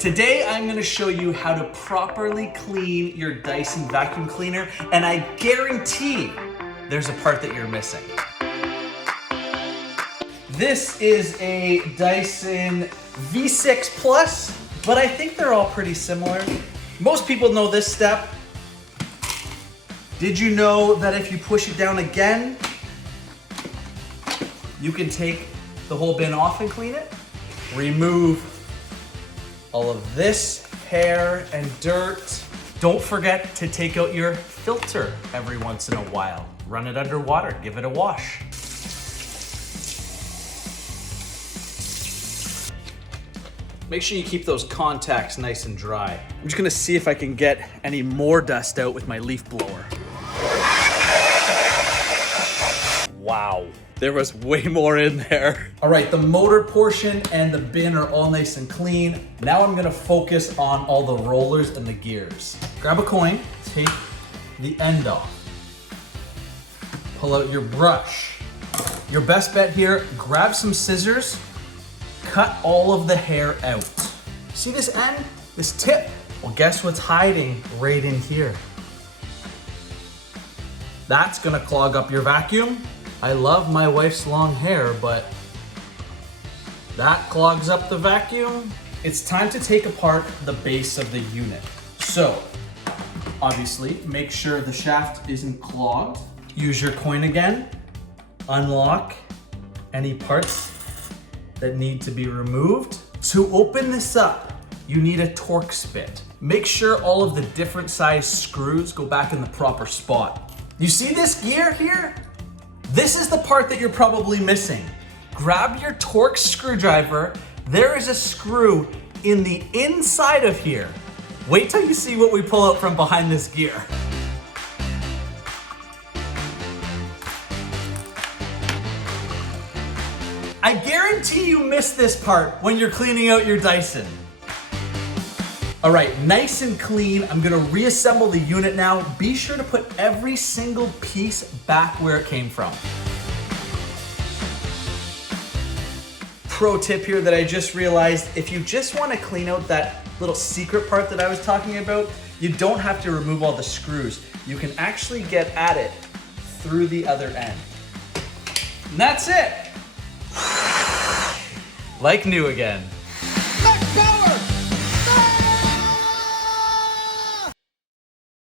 Today I'm gonna show you how to properly clean your Dyson vacuum cleaner, and I guarantee there's a part that you're missing. This is a Dyson V6 Plus, but I think they're all pretty similar. Most people know this step. Did you know that if you push it down again, you can take the whole bin off and clean it? Remove all of this hair and dirt. Don't forget to take out your filter every once in a while. Run it under water, give it a wash. Make sure you keep those contacts nice and dry. I'm just gonna see if I can get any more dust out with my leaf blower. Wow, there was way more in there. All right, the motor portion and the bin are all nice and clean. Now I'm gonna focus on all the rollers and the gears. Grab a coin, take the end off. Pull out your brush. Your best bet here, grab some scissors, cut all of the hair out. See this end, this tip? Well, guess what's hiding right in here? That's gonna clog up your vacuum. I love my wife's long hair, but that clogs up the vacuum. It's time to take apart the base of the unit. So, obviously, make sure the shaft isn't clogged. Use your coin again, unlock any parts that need to be removed. To open this up, you need a torque spit. Make sure all of the different size screws go back in the proper spot. You see this gear here? This is the part that you're probably missing. Grab your Torx screwdriver. There is a screw in the inside of here. Wait till you see what we pull out from behind this gear. I guarantee you missed this part when you're cleaning out your Dyson. All right, nice and clean. I'm gonna reassemble the unit now. Be sure to put every single piece back where it came from. Pro tip here that I just realized, if you just wanna clean out that little secret part that I was talking about, you don't have to remove all the screws. You can actually get at it through the other end. And that's it. Like new again.